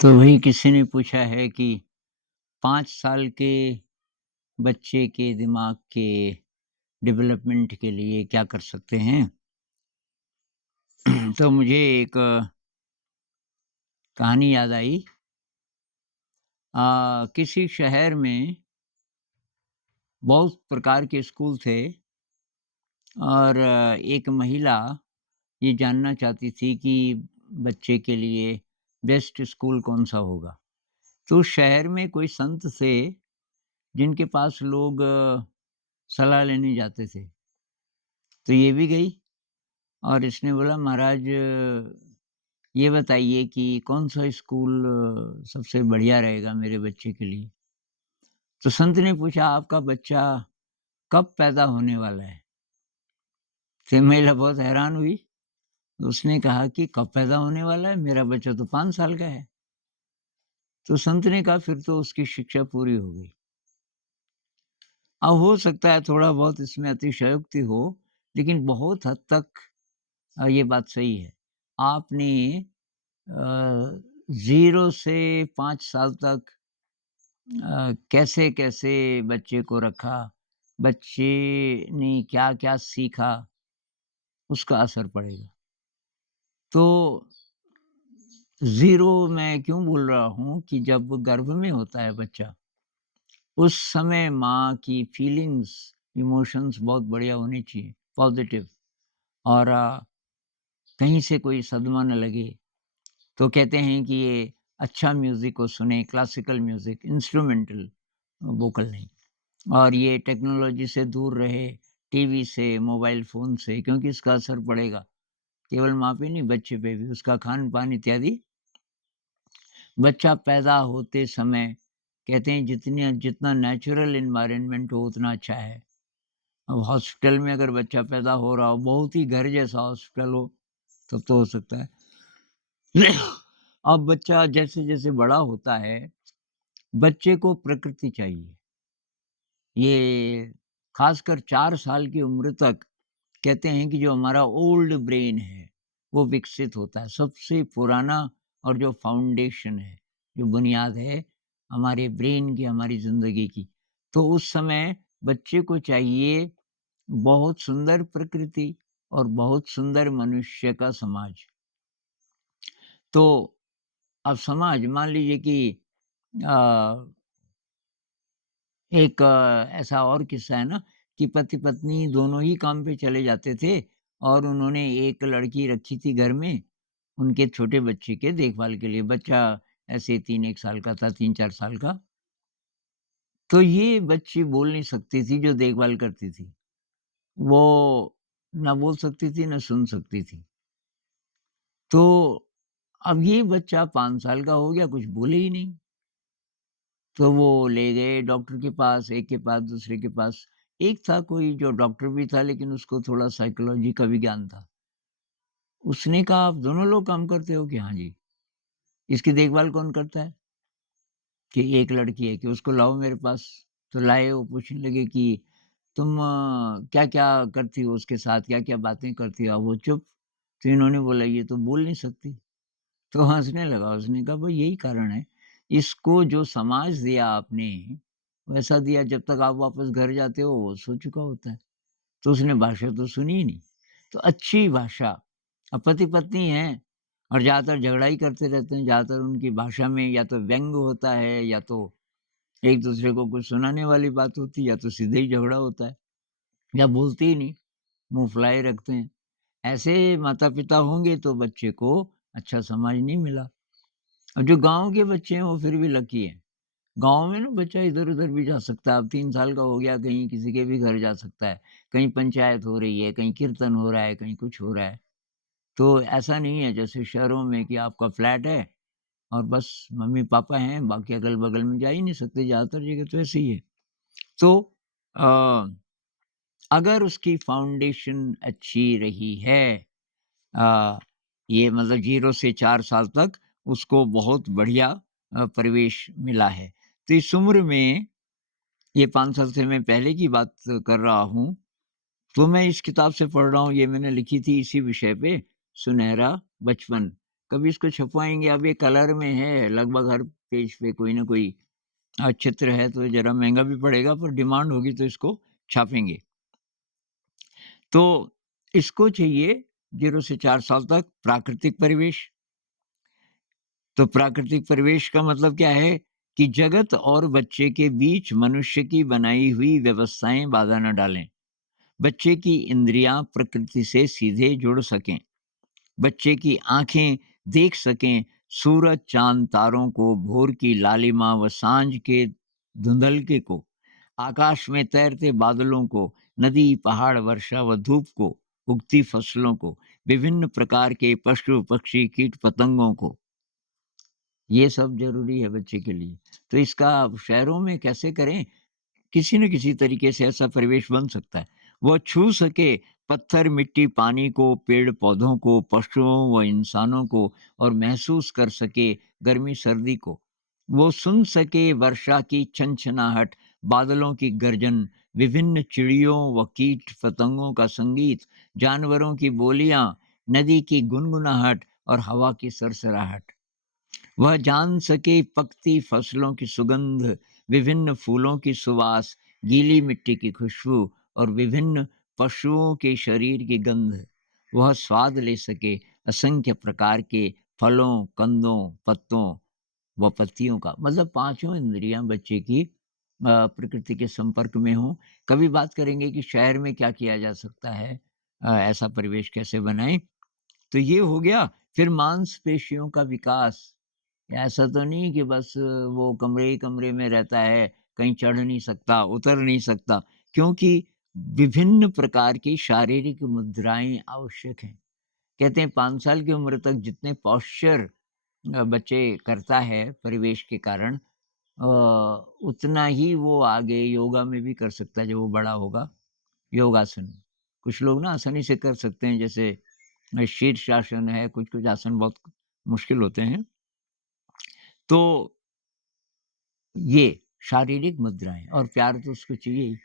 तो वही किसी ने पूछा है कि 5 साल के बच्चे के दिमाग के डेवलपमेंट के लिए क्या कर सकते हैं? तो मुझे एक कहानी याद आई। किसी शहर में बहुत प्रकार के स्कूल थे और एक महिला ये जानना चाहती थी कि बच्चे के लिए बेस्ट स्कूल कौन-सा होगा। तो उस शहर में कोई संत थे जिनके पास लोग सलाह लेने जाते थे। तो ये भी गई और इसने बोला महाराज ये बताइए कि कौन-सा स्कूल सबसे बढ़िया रहेगा मेरे बच्चे के लिए? तो संत ने पूछा आपका बच्चा कब पैदा होने वाला है? तो महिला बहुत हैरान हुई। उसने कहा कि कब पैदा होने वाला है? मेरा बच्चा तो 5 साल का है। तो संत ने कहा फिर तो उसकी शिक्षा पूरी हो गई। अब हो सकता है थोड़ा बहुत इसमें अतिशयोक्ति हो, लेकिन बहुत हद तक ये बात सही है। आपने 0 से 5 साल तक कैसे-कैसे बच्चे को रखा, बच्चे ने क्या-क्या सीखा, उसका असर पड़ेगा। तो 0 मैं क्यों बोल रहा हूँ कि जब गर्भ में होता है बच्चा, उस समय माँ की फीलिंग्स, इमोशंस बहुत बढ़िया होनी चाहिए, पॉज़िटिव और कहीं से कोई सदमा ना लगे। तो कहते हैं कि ये अच्छा म्यूज़िक को सुने, क्लासिकल म्यूज़िक, इंस्ट्रूमेंटल वोकल नहीं। और ये टेक्नोलॉजी से दूर रहे, टीवी से, मोबाइल फ़ोन से क्योंकि इसका असर पड़ेगा, केवल माँ पे नहीं बच्चे पे भी, उसका खान-पान इत्यादि। बच्चा पैदा होते समय कहते हैं जितना नेचुरल एनवायरनमेंट हो उतना अच्छा है। अब हॉस्पिटल में अगर बच्चा पैदा हो रहा हो, बहुत ही घर जैसा हॉस्पिटल हो, तब तो हो सकता है। अब बच्चा जैसे-जैसे बड़ा होता है, बच्चे को प्रकृति चाहिए। ये खासकर 4 साल की उम्र तक कहते हैं कि जो हमारा ओल्ड ब्रेन है, वो विकसित होता है। सबसे पुराना और जो फाउंडेशन है, जो बुनियाद है हमारे ब्रेन की, हमारी ज़िंदगी की। तो उस समय बच्चे को चाहिए बहुत सुंदर प्रकृति और बहुत सुंदर मनुष्य का समाज। तो अब समाज मान लीजिए कि अ एक ऐसा और किस्सा है ना कि पति-पत्नी दोनों ही काम पे चले जाते थे और उन्होंने एक लड़की रखी थी घर में, उनके छोटे बच्चे के देखभाल के लिए। बच्चा ऐसे 3-1 साल का था, 3-4 साल का। तो ये बच्ची बोल नहीं सकती थी जो देखभाल करती थी। वो ना बोल सकती थी, ना सुन सकती थी। तो अब ये बच्चा 5 साल का हो गया, कुछ बोले ही नहीं। तो वो ले गए डॉक्टर के पास, एक के पास, दूसरे के पास। एक था कोई जो डॉक्टर भी था लेकिन उसको थोड़ा साइकोलॉजी का भी ज्ञान था। उसने कहा, "आप दोनों लोग काम करते हो?" कि, "हाँ जी।" "इसकी देखभाल कौन करता है?" कि, "एक लड़की है।" कि, "उसको लाओ मेरे पास।" तो लाए, वो पूछने लगे कि, "तुम क्या-क्या करती हो उसके साथ? क्या-क्या बातें करती हो?" अब वो चुप। तो इन्होंने बोला, "ये तो बोल नहीं सकती।" तो हँसने लगा। उसने कहा, "भाई यही कारण है, इसको जो समाज दिया आपने, वैसा दिया जब तक आप वापस घर जाते हो वो सो चुका होता है।" तो उसने भाषा तो सुनी ही नहीं। तो अच्छी भाषा, अब पति-पत्नी हैं और ज़्यादातर झगड़ा ही करते रहते हैं, ज़्यादातर उनकी भाषा में या तो व्यंग होता है या तो एक-दूसरे को कुछ सुनाने वाली बात होती है या तो सीधे ही झगड़ा होता है या बोलते ही नहीं, मुँह फुलाए रखते हैं। ऐसे माता-पिता होंगे तो बच्चे को अच्छा समाज नहीं मिला। और जो गाँव के बच्चे हैं वो फिर भी लकी हैं। गाँव में ना बच्चा इधर-उधर भी जा सकता है। अब 3 साल का हो गया कहीं किसी के भी घर जा सकता है। कहीं पंचायत हो रही है, कहीं कीर्तन हो रहा है, कहीं कुछ हो रहा है। तो ऐसा नहीं है जैसे शहरों में कि आपका फ्लैट है और बस मम्मी-पापा हैं, बाकी अगल-बगल में जा ही नहीं सकते, ज़्यादातर जगह तो ऐसे ही है। तो अ, अगर उसकी फाउंडेशन अच्छी रही है अ, ये मतलब 0 से 4 साल तक उसको बहुत बढ़िया परिवेश मिला है। तो इस उम्र में ये 5 साल से मैं पहले की बात कर रहा हूँ, तो मैं इस किताब से पढ़ रहा हूँ, ये मैंने लिखी थी इसी विषय पे, सुनहरा बचपन। कभी इसको छपवाएँगे, अब ये कलर में है, लगभग हर पेज पे कोई न कोई चित्र है, तो ज़रा महँगा भी पड़ेगा, पर डिमांड होगी तो इसको छापेंगे। तो इसको चाहिए 0 से 4 साल तक प्राकृतिक परिवेश। तो प्राकृतिक परिवेश का मतलब क्या है कि जगत और बच्चे के बीच मनुष्य की बनाई हुई व्यवस्थाएँ बाधा न डालें। बच्चे की इंद्रियाँ प्रकृति से सीधे जुड़ सकें। बच्चे की आँखें देख सकें सूरज, चाँद, तारों को, भोर की लालिमा व साँझ के धुंधलके को, आकाश में तैरते बादलों को, नदी, पहाड़, वर्षा व धूप को, उगती फसलों को, विभिन्न प्रकार के पशु, पक्षी, कीट-पतंगों को। ये सब ज़रूरी है बच्चे के लिए। तो इसका शहरों में कैसे करें? किसी न किसी तरीके से ऐसा परिवेश बन सकता है। वो छू सके पत्थर, मिट्टी, पानी को, पेड़-पौधों को, पशुओं व इंसानों को और महसूस कर सके गर्मी-सर्दी को। वो सुन सके वर्षा की छनछनाहट, बादलों की गर्जन, विभिन्न चिड़ियों व कीट-पतंगों का संगीत, जानवरों की बोलियाँ, नदी की गुनगुनाहट और हवा की सरसराहट। वह जान सके पकती फसलों की सुगंध, विभिन्न फूलों की सुवास, गीली मिट्टी की खुशबू और विभिन्न पशुओं के शरीर की गंध। वह स्वाद ले सके असंख्य प्रकार के फलों, कंदों, पत्तों व पत्तियों का। मतलब पाँचों इंद्रियाँ बच्चे की प्रकृति के संपर्क में हों। कभी बात करेंगे कि शहर में क्या किया जा सकता है, ऐसा परिवेश कैसे बनाएँ? तो ये हो गया, फिर मांसपेशियों का विकास। ऐसा तो नहीं कि बस वो कमरे ही कमरे में रहता है, कहीं चढ़ नहीं सकता, उतर नहीं सकता, क्योंकि विभिन्न प्रकार की शारीरिक मुद्राएँ आवश्यक हैं। कहते हैं 5 साल की उम्र तक जितने पोस्चर बच्चे करता है परिवेश के कारण, उतना ही वो आगे योगा में भी कर सकता है जब वो बड़ा होगा, योगासन। कुछ लोग ना आसानी से कर सकते हैं, जैसे शीर्षासन है, कुछ-कुछ आसन बहुत मुश्किल होते हैं। तो ये शारीरिक मुद्राएँ और प्यार तो उसको चाहिए ही,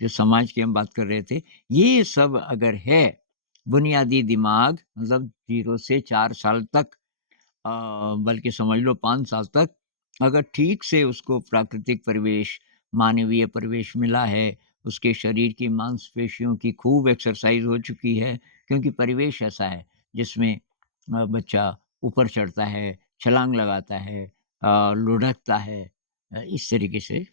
जो समाज की हम बात कर रहे थे। ये सब अगर है, बुनियादी दिमाग मतलब 0 से 4 साल तक, अ, बल्कि समझ लो 5 साल तक, अगर ठीक से उसको प्राकृतिक परिवेश, मानवीय परिवेश मिला है, उसके शरीर की मांसपेशियों की खूब एक्सरसाइज़ हो चुकी है, क्योंकि परिवेश ऐसा है जिसमें बच्चा ऊपर चढ़ता है, छलांग लगाता है, लुढ़कता है, इस तरीके से।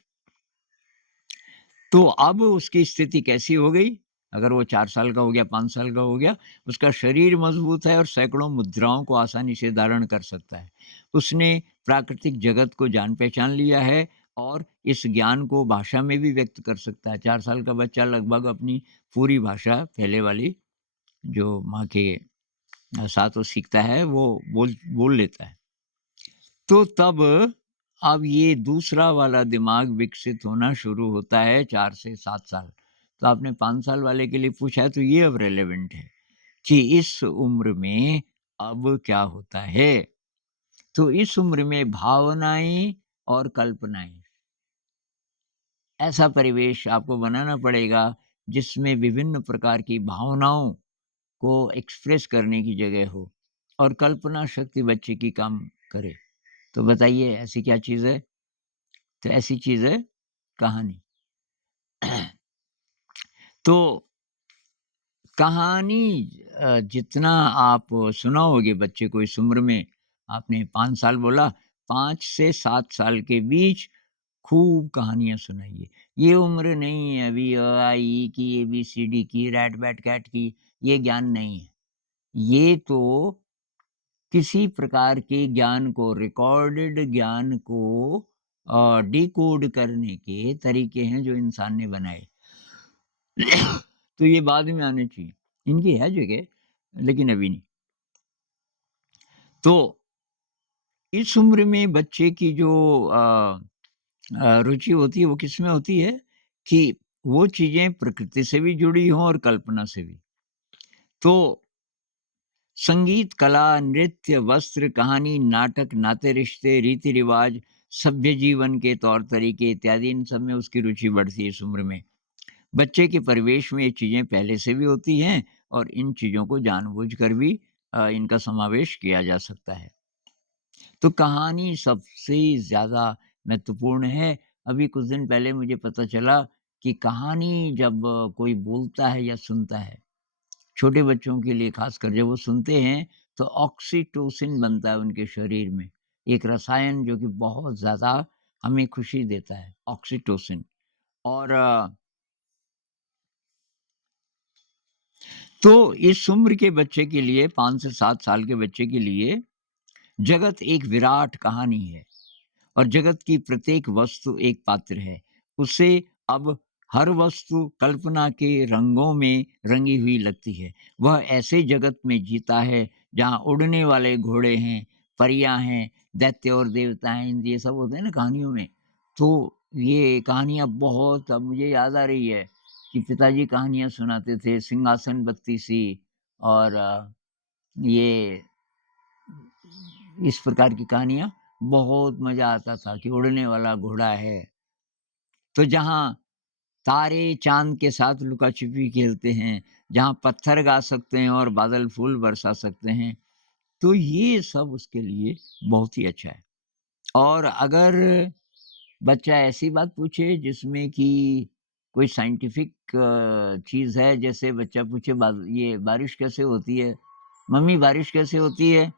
तो अब उसकी स्थिति कैसी हो गई? अगर वो 4 साल का हो गया, 5 साल का हो गया, उसका शरीर मज़बूत है और सैकड़ों मुद्राओं को आसानी से धारण कर सकता है। उसने प्राकृतिक जगत को जान-पहचान लिया है और इस ज्ञान को भाषा में भी व्यक्त कर सकता है। 4 साल का बच्चा लगभग अपनी पूरी भाषा पहले वाली, जो माँ के साथ वो सीखता है, वो बोल बोल लेता है। तो तब अब ये दूसरा वाला दिमाग विकसित होना शुरू होता है 4 से 7 साल। तो आपने 5 साल वाले के लिए पूछा है, तो ये अब रेलेवेंट है कि इस उम्र में अब क्या होता है? तो इस उम्र में भावनाएँ और कल्पनाएँ, ऐसा परिवेश आपको बनाना पड़ेगा जिसमें विभिन्न प्रकार की भावनाओं को एक्सप्रेस करने की जगह हो और कल्पना शक्ति बच्चे की काम करे। तो बताइए ऐसी क्या चीज़ है? तो ऐसी चीज़ है कहानी। तो कहानी जितना आप सुनाओगे बच्चे को इस उम्र में, आपने 5 साल बोला, 5 से 7 साल के बीच खूब कहानियाँ सुनाइए। ये उम्र नहीं है अभी अ, आ, ई की, एबीसीडी की, रैट बैट कैट की, ये ज्ञान नहीं है। ये तो किसी प्रकार के ज्ञान को, रिकॉर्डेड ज्ञान को डिकोड करने के तरीके हैं जो इंसान ने बनाए। तो ये बाद में आने चाहिए। इनकी है जगह, लेकिन अभी नहीं। तो इस उम्र में बच्चे की जो रुचि होती है वो किसमें होती है कि वो चीज़ें प्रकृति से भी जुड़ी हों और कल्पना से भी। तो संगीत, कला, नृत्य, वस्त्र, कहानी, नाटक, नाते-रिश्ते, रीति-रिवाज, सभ्य जीवन के तौर-तरीके इत्यादि, इन सब में उसकी रुचि बढ़ती है इस उम्र में। बच्चे के परिवेश में ये चीज़ें पहले से भी होती हैं और इन चीज़ों को जानबूझकर भी इनका समावेश किया जा सकता है। तो कहानी सबसे ज़्यादा महत्वपूर्ण है। अभी कुछ दिन पहले मुझे पता चला कि कहानी जब कोई बोलता है या सुनता है, छोटे बच्चों के लिए ख़ासकर जब वो सुनते हैं, तो ऑक्सीटोसिन बनता है उनके शरीर में। एक रसायन जो कि बहुत ज़्यादा हमें खुशी देता है, ऑक्सीटोसिन। और तो इस उम्र के बच्चे के लिए 5 से 7 साल के बच्चे के लिए जगत एक विराट कहानी है। और जगत की प्रत्येक वस्तु एक पात्र है। उसे अब हर वस्तु कल्पना के रंगों में रंगी हुई लगती है। वह ऐसे जगत में जीता है जहाँ उड़ने वाले घोड़े हैं, परियां हैं, दैत्य और देवता हैं, ये सब होते हैं ना कहानियों में। तो ये कहानियाँ बहुत अब मुझे याद आ रही है कि पिताजी कहानियाँ सुनाते थे, सिंहासन बत्तीसी और ये इस प्रकार की कहानियाँ बहुत मज़ा आता था कि उड़ने वाला घोड़ा है। तो जहाँ तारे चाँद के साथ लुका-छिपी खेलते हैं, जहाँ पत्थर गा सकते हैं और बादल फूल बरसा सकते हैं, तो ये सब उसके लिए बहुत ही अच्छा है। और अगर बच्चा ऐसी बात पूछे जिसमें कि कोई साइंटिफ़िक चीज़ है, जैसे बच्चा पूछे ये बारिश कैसे होती है? मम्मी बारिश कैसे होती है?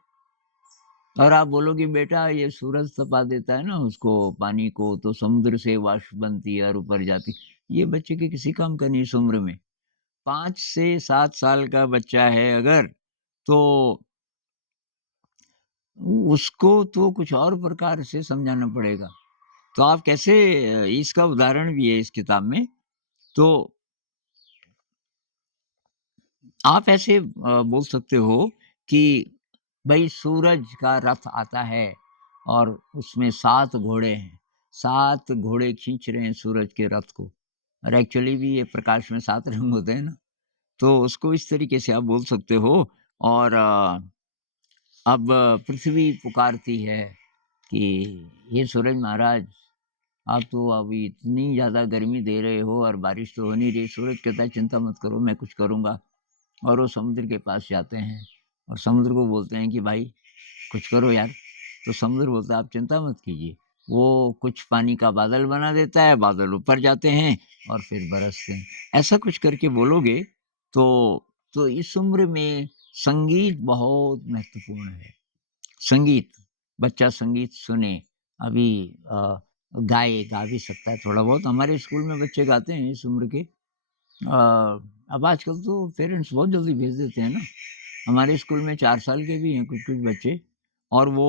और आप बोलोगे बेटा ये सूरज तपा देता है ना उसको पानी को तो समुद्र से वाष्प बनती है और ऊपर जाती है। ये बच्चे के किसी काम का नहीं इस उम्र में। 5 से 7 साल का बच्चा है अगर, तो उसको तो कुछ और प्रकार से समझाना पड़ेगा। तो आप कैसे इसका उदाहरण भी है इस किताब में। तो आप ऐसे बोल सकते हो कि भई सूरज का रथ आता है और उसमें 7 घोड़े हैं। 7 घोड़े खींच रहे हैं सूरज के रथ को और एक्चुअली भी ये प्रकाश में 7 रंग होते हैं ना, तो उसको इस तरीके से आप बोल सकते हो। और अब पृथ्वी पुकारती है कि हे सूरज महाराज, आप तो अभी इतनी ज़्यादा गर्मी दे रहे हो और बारिश तो हो नहीं रही। सूरज कहता है चिंता मत करो मैं कुछ करूँगा। और वो समुद्र के पास जाते हैं और समुद्र को बोलते हैं कि भाई कुछ करो यार। तो समुद्र बोलता है आप चिंता मत कीजिए। वो कुछ पानी का बादल बना देता है, बादल ऊपर जाते हैं और फिर बरसते हैं। ऐसा कुछ करके बोलोगे तो इस उम्र में संगीत बहुत महत्वपूर्ण है। संगीत, बच्चा संगीत सुने, अभी गाए, गा भी सकता है थोड़ा बहुत। हमारे स्कूल में बच्चे गाते हैं इस उम्र के। अब आजकल तो पेरेंट्स बहुत जल्दी भेज देते हैं ना। हमारे स्कूल में 4 साल के भी हैं कुछ-कुछ बच्चे और वो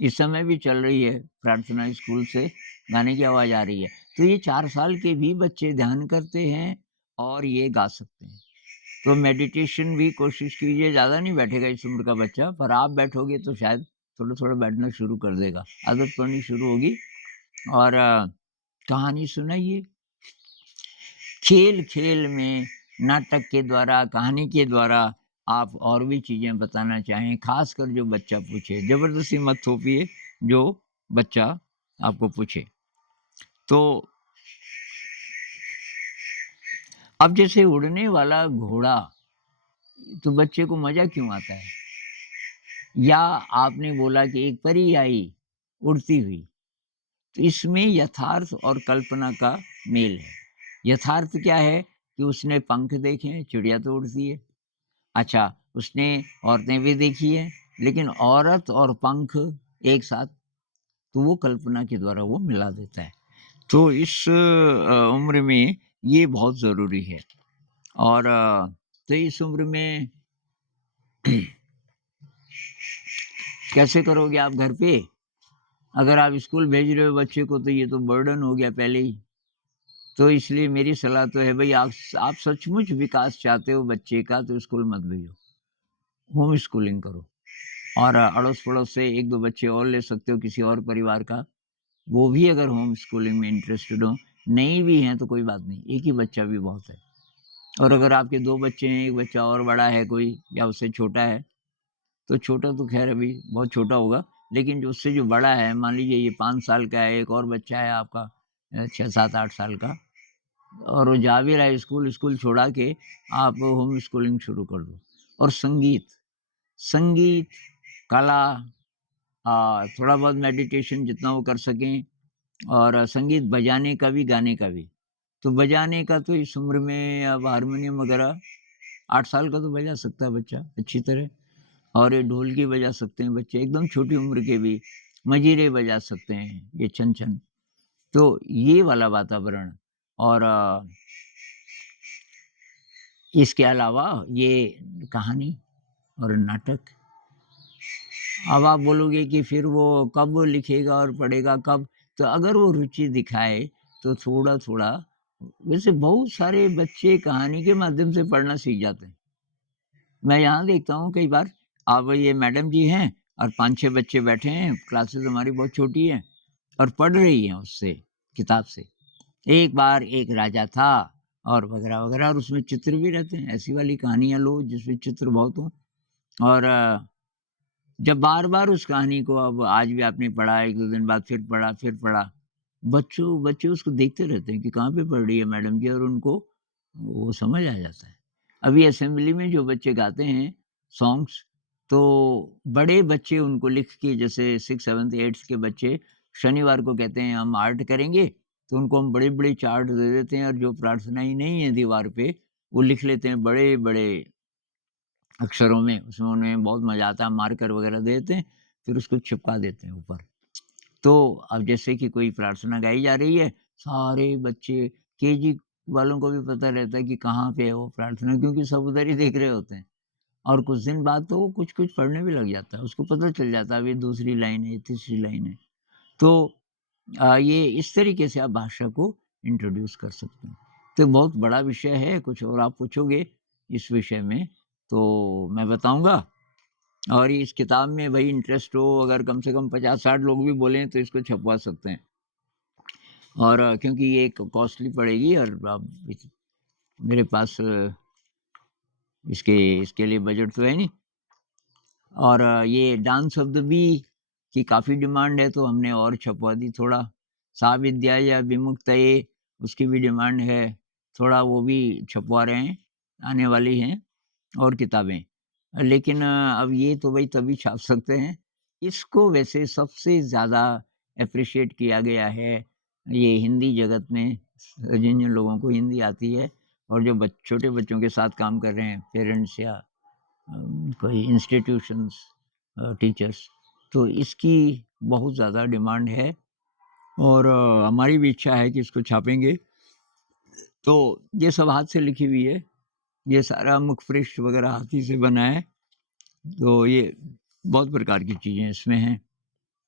इस समय भी चल रही है प्रार्थना स्कूल से गाने की आवाज़ आ रही है। तो ये 4 साल के भी बच्चे ध्यान करते हैं और ये गा सकते हैं। तो मेडिटेशन भी कोशिश कीजिए, ज़्यादा नहीं बैठेगा इस उम्र का बच्चा, पर आप बैठोगे तो शायद थोड़ा-थोड़ा बैठना शुरू कर देगा। आदत पड़नी शुरू होगी और कहानी सुनाइए। खेल-खेल में, नाटक के द्वारा, कहानी के द्वारा आप और भी चीज़ें बताना चाहें, ख़ासकर जो बच्चा पूछे। ज़बरदस्ती मत थोपिए, जो बच्चा आपको पूछे। तो अब जैसे उड़ने वाला घोड़ा, तो बच्चे को मज़ा क्यों आता है? या आपने बोला कि एक परी आई उड़ती हुई, तो इसमें यथार्थ और कल्पना का मेल है। यथार्थ क्या है कि उसने पंख देखे हैं, चिड़िया तो उड़ती है। अच्छा, उसने औरतें भी देखी हैं, लेकिन औरत और पंख एक साथ, तो वो कल्पना के द्वारा वो मिला देता है। तो इस उम्र में ये बहुत ज़रूरी है। और तो इस उम्र में कैसे करोगे आप घर पे? अगर आप स्कूल भेज रहे हो बच्चे को तो ये तो बर्डन हो गया पहले ही। तो इसलिए मेरी सलाह तो है भई आप सचमुच विकास चाहते हो बच्चे का तो स्कूल मत भेजो, होम स्कूलिंग करो। और अड़ोस-पड़ोस से 1-2 बच्चे और ले सकते हो किसी और परिवार का, वो भी अगर होम स्कूलिंग में इंटरेस्टेड हों, नहीं भी हैं तो कोई बात नहीं, 1 ही बच्चा भी बहुत है। और अगर आपके 2 बच्चे हैं, 1 बच्चा और बड़ा है कोई या उससे छोटा है, तो छोटा तो ख़ैर अभी बहुत छोटा होगा, लेकिन जो उससे जो बड़ा है, मान लीजिए ये 5 साल का है, एक और बच्चा है आपका 6, 7, 8 साल का और वो जा भी रहा है स्कूल, स्कूल छुड़ा के आप होम स्कूलिंग शुरू कर दो। और संगीत संगीत, कला, थोड़ा बहुत मेडिटेशन जितना वो कर सकें, और संगीत बजाने का भी, गाने का भी। तो बजाने का तो इस उम्र में अब हारमोनियम वगैरह 8 साल का तो बजा सकता है बच्चा अच्छी तरह, और ये ढोलकी बजा सकते हैं बच्चे एकदम छोटी उम्र के भी, मंजीरे बजा सकते हैं, ये छन-छन। तो ये वाला वातावरण, और इसके अलावा ये कहानी और नाटक। अब आप बोलोगे कि फिर वो कब लिखेगा और पढ़ेगा कब? तो अगर वो रुचि दिखाए तो थोड़ा-थोड़ा, वैसे बहुत सारे बच्चे कहानी के माध्यम से पढ़ना सीख जाते हैं। मैं यहाँ देखता हूँ कई बार, अब ये मैडम जी हैं और 5-6 बच्चे बैठे हैं, क्लासेस हमारी बहुत छोटी है, और पढ़ रही हैं उससे, किताब से। एक बार एक राजा था, और वगैरह-वगैरह, और उसमें चित्र भी रहते हैं। ऐसी वाली कहानियाँ लो जिसमें चित्र बहुत हों, और जब बार-बार उस कहानी को, अब आज भी आपने पढ़ा, 1-2 दिन बाद फिर पढ़ा, बच्चे उसको देखते रहते हैं कि कहाँ पे पढ़ रही है मैडम जी, और उनको वो समझ आ जाता है। अभी असेंबली में जो बच्चे गाते हैं सॉन्ग्स, तो बड़े बच्चे उनको लिख के, जैसे 6th, 7th, 8th के बच्चे शनिवार को कहते हैं हम आर्ट करेंगे, तो उनको हम बड़े-बड़े चार्ट दे देते हैं, और जो प्रार्थनाएँ नहीं है दीवार पे, वो लिख लेते हैं बड़े-बड़े अक्षरों में, उसमें उन्हें बहुत मज़ा आता है, मार्कर वगैरह दे देते हैं, फिर उसको चिपका देते हैं ऊपर। तो अब जैसे कि कोई प्रार्थना गाई जा रही है, सारे बच्चे, केजी वालों को भी पता रहता है कि कहाँ पे है वो प्रार्थना, क्योंकि सब उधर ही देख रहे होते हैं, और कुछ दिन बाद तो वो कुछ-कुछ पढ़ने भी लग जाता है, उसको पता चल जाता है अब ये दूसरी लाइन है, ये तीसरी लाइन है। तो ये इस तरीके से आप भाषा को इंट्रोड्यूस कर सकते हैं। तो बहुत बड़ा विषय है, कुछ और आप पूछोगे इस विषय में, तो मैं बताऊँगा। और इस किताब में भई इंटरेस्ट हो, अगर कम से कम 50-60 लोग भी बोलें तो इसको छपवा सकते हैं। और क्योंकि ये एक कॉस्टली पड़ेगी, और अब मेरे पास इसके लिए बजट तो है नहीं। और ये डांस ऑफ द बी की काफ़ी डिमांड है, तो हमने और छपवा दी थोड़ा। सा विद्याया विमुक्तये, उसकी भी डिमांड है, थोड़ा वो भी छपवा रहे हैं, आने वाली हैं और किताबें। लेकिन अब ये तो भई तभी छाप सकते हैं। इसको वैसे सबसे ज़्यादा एप्रिशिएट किया गया है, ये हिंदी जगत में, जिन-जिन लोगों को हिंदी आती है, और जो छोटे बच्चों के साथ काम कर रहे हैं, पेरेंट्स या कोई इंस्टीट्यूशंस, टीचर्स, तो इसकी बहुत ज़्यादा डिमांड है, और हमारी भी इच्छा है कि इसको छापेंगे। तो ये सब हाथ से लिखी हुई है, ये सारा मुखपृष्ठ वगैरह हाथ ही से बना है, तो ये बहुत प्रकार की चीज़ें इसमें हैं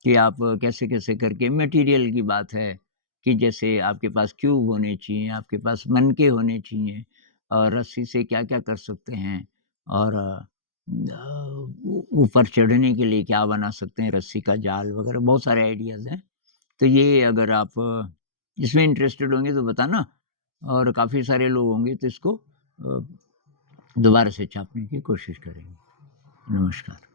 कि आप कैसे-कैसे करके, मटेरियल की बात है कि जैसे आपके पास क्यूब होने चाहिए, आपके पास मनके होने चाहिए, और रस्सी से क्या-क्या कर सकते हैं, और ऊपर चढ़ने के लिए क्या बना सकते हैं, रस्सी का जाल वगैरह, बहुत सारे आइडियाज़ हैं। तो ये अगर आप इसमें इंटरेस्टेड होंगे तो बताना, और काफ़ी सारे लोग होंगे तो इसको दोबारा से छापने की कोशिश करेंगे। नमस्कार।